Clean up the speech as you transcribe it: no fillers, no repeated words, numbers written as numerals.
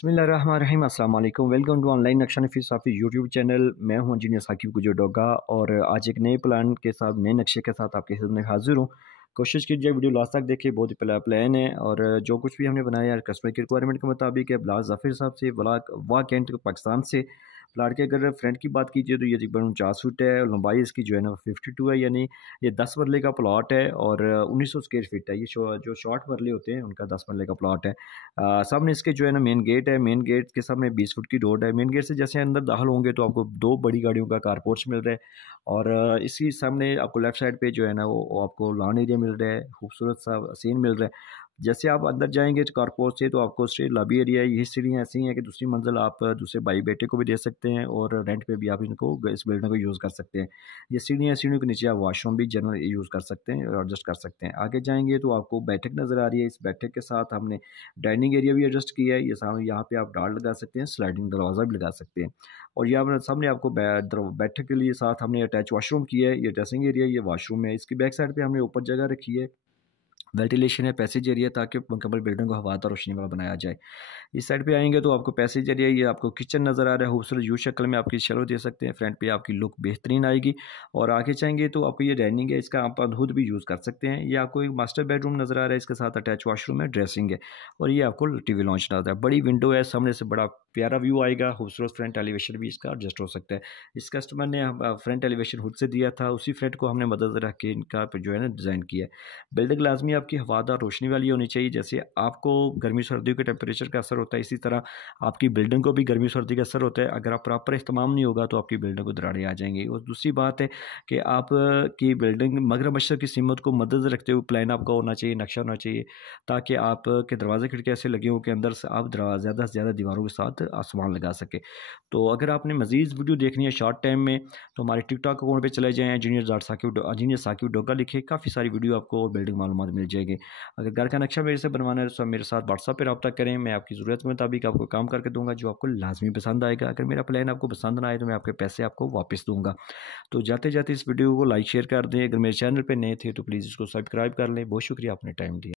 बिस्मिल्लाहिर्रहमानिर्रहीम अस्सलाम वालेकुम। वेलकम टू ऑनलाइन नक्शा नफीस साफ़ी यूट्यूब चैनल। मैं हूं इंजीनियर साकिब गुजर डोगा और आज एक नए प्लान के साथ, नए नक्शे के साथ आपके सामने हाजिर हूं। कोशिश कीजिए वीडियो लास्ट तक देखिए, बहुत ही पहला प्लान है और जो कुछ भी हमने बनाया है कस्टमर की रिक्वायरमेंट के मुताबिक है। ब्लाक ज़फ़र साहब से वाह कैंट पाकिस्तान से। प्लाट के अगर फ्रंट की बात कीजिए तो ये तकरीबन 49 फुट है और लंबाई इसकी जो है ना 52 है, यानी ये 10 मरले का प्लॉट है और 1900 स्क्वायर फीट है। ये जो शॉर्ट मरले होते हैं उनका 10 मरले का प्लॉट है। सामने इसके जो है ना मेन गेट है, मेन गेट के सामने 20 फुट की रोड है। मेन गेट से जैसे अंदर दाखिल होंगे तो आपको दो बड़ी गाड़ियों का कारपोर्च मिल रहा है और इसी सामने आपको लेफ्ट साइड पे जो है ना वो आपको लॉन एरिया मिल रहा है, खूबसूरत सा सीन मिल रहा है। जैसे आप अंदर जाएंगे कारपोर्च से तो आपको स्ट्रेट लॉबी एरिया है। यही सीढ़ियाँ ऐसी हैं कि दूसरी मंजिल आप दूसरे भाई बेटे को भी दे सकते हैं और रेंट पे भी आप इनको इस बिल्डिंग को यूज़ कर सकते हैं। ये सीढ़ियाँ, सीढ़ियों के नीचे आप वॉशरूम भी जनरल यूज़ कर सकते हैं और एडजस्ट कर सकते हैं। आगे जाएंगे तो आपको बैठक नज़र आ रही है। इस बैठक के साथ हमने डाइनिंग एरिया भी एडजस्ट किया है। ये सामने यहाँ पे आप डाल लगा सकते हैं, स्लाइडिंग दरवाज़ा भी लगा सकते हैं और यहाँ पर सामने आपको बैठक के लिए साथ हमने अटैच वॉशरूम किया है। ये ड्रेसिंग एरिया, ये वॉशरूम है। इसकी बैक साइड पे हमने ऊपर जगह रखी है, वेंटिलेशन है, पैसेज एरिया, ताकि मुकम्मल बिल्डिंग को हवादार रोशनी वाला बनाया जाए। इस साइड पे आएंगे तो आपको पैसेज एरिया, ये आपको किचन नज़र आ रहा है। खूबसूरत यू शक्ल में आपकी शलो दे सकते हैं, फ्रंट पे आपकी लुक बेहतरीन आएगी। और आगे चाहेंगे तो आपको ये डाइनिंग है, इसका आप खुद भी यूज़ कर सकते हैं। ये आपको एक मास्टर बेडरूम नज़र आ रहा है, इसके साथ अटैच वॉशरूम है, ड्रेसिंग है और ये आपको टीवी लॉन्च नज़र आता है। बड़ी विंडो है, सामने से बड़ा प्यारा व्यू आएगा। खूबसूरत फ्रंट एलिवेशन भी इसका एडजस्ट हो सकता है। इस कस्टमर ने फ्रंट एलिवेशन खुद से दिया था, उसी फ्रंट को हमने मदद रख के इनका जो है ना डिज़ाइन किया है। बिल्डिंग लाजमी आपकी हवादार रोशनी वाली होनी चाहिए। जैसे आपको गर्मी सर्दियों के टेम्परेचर का असर होता है, इसी तरह आपकी बिल्डिंग को भी गर्मी सर्दी का असर होता है। अगर आप प्रॉपर इस्तेमाल नहीं होगा तो आपकी बिल्डिंग को दरारें आ जाएंगी। और दूसरी बात है कि आप की बिल्डिंग मगरब मशरक़ की सीमत को मद्देनज़र रखते हुए प्लान आपका होना चाहिए, नक्शा होना चाहिए, ताकि आप के दरवाजे खिड़की ऐसे लगे हों कि अंदर से आप ज़्यादा से ज़्यादा दीवारों के साथ सामान लगा सके। तो अगर आपने मज़ीद वीडियो देखनी है शॉर्ट टाइम में तो हमारे टिकटॉक अकाउंट पर चले जाएँ, इंजीनियर साकिब डोगा लिखे, काफ़ी सारी वीडियो आपको और बिल्डिंग मालूमात मिल जाएगी। अगर घर का नक्शा मेरे से बनवाना है तो मेरे साथ व्हाट्सएप पे रब्ता करें। मैं आपकी ज़रूरत के मुताबिक आपको काम करके दूंगा जो आपको लाजमी पसंद आएगा। अगर मेरा प्लान आपको पसंद ना आए तो मैं आपके पैसे आपको वापस दूंगा। तो जाते जाते इस वीडियो को लाइक शेयर कर दें। अगर मेरे चैनल पे नए थे तो प्लीज़ इसको सब्सक्राइब कर लें। बहुत शुक्रिया, आपने टाइम दिया।